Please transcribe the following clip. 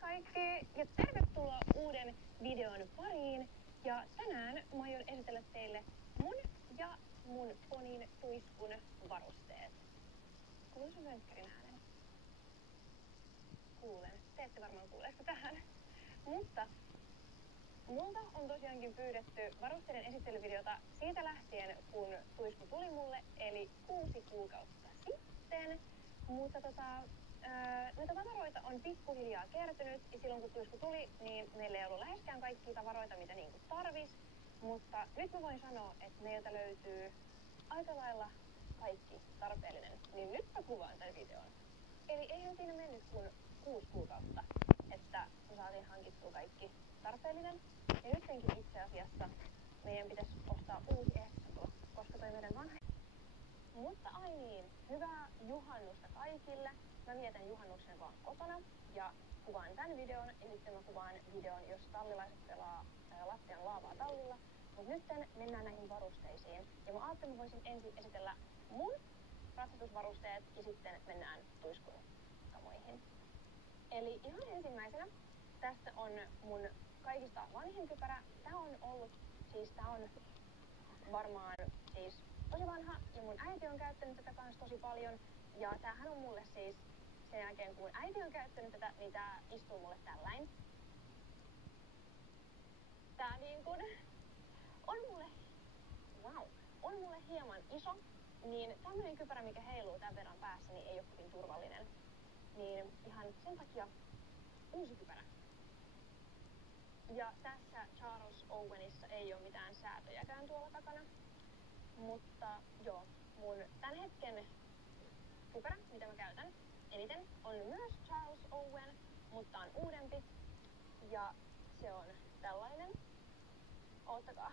kaikki ja tervetuloa uuden videon pariin. Ja tänään mä aion esitellä teille mun ja mun ponin Tuiskun varusteet. Kuuluu se mönkkärin äänen? Kuulen. Te ette varmaan kuule sitä tähän. Mutta multa on tosiaankin pyydetty varusteiden esittelyvideota siitä lähtien, kun Tuisku tuli mulle, eli 6 kuukautta sitten. Mutta näitä tavaroita on pikkuhiljaa kertynyt, ja silloin kun Tuisku tuli, niin meillä ei ollut läheskään kaikkia tavaroita, mitä niinku tarvis. Mutta nyt mä voin sanoa, että meiltä löytyy aika lailla kaikki tarpeellinen. Niin nyt mä kuvaan tämän videon. Eli eihän siinä mennyt kuin 6 kuukautta, että me saatiin hankittua kaikki tarpeellinen. Ja nytkin itse asiassa meidän pitäisi ostaa uusi ehtosato, koska toi meidän vanha... Mutta ai niin, hyvää juhannusta kaikille. Mä vietän juhannuksen vaan kotona ja kuvaan tän videon ja sitten mä kuvaan videon, jos tallilaiset pelaa lattian laavaa tallilla. Mut nytten mennään näihin varusteisiin. Ja mä ajattelin, että voisin ensin esitellä mun ratsastusvarusteet ja sitten mennään Tuiskun kamoihin. Eli ihan ensimmäisenä tässä on mun kaikista vanhin kypärä. Tää on varmaan tosi vanha ja mun äiti on käyttänyt tätä kans tosi paljon. Ja tämähän on mulle siis sen jälkeen kun äiti on käyttänyt tätä, niin tää istuu mulle tälläin. Tää niin kun on mulle hieman iso, niin tämmönen kypärä mikä heiluu tän verran päässä, niin ei oo kovin turvallinen. Niin ihan sen takia uusi kypärä. Ja tässä Charles Owenissa ei oo mitään säätöjäkään tuolla takana. Mutta joo, mun tän hetken kypärä, mitä mä käytän eniten, on myös Charles Owen, mutta on uudempi. Ja se on tällainen. Oottakaa.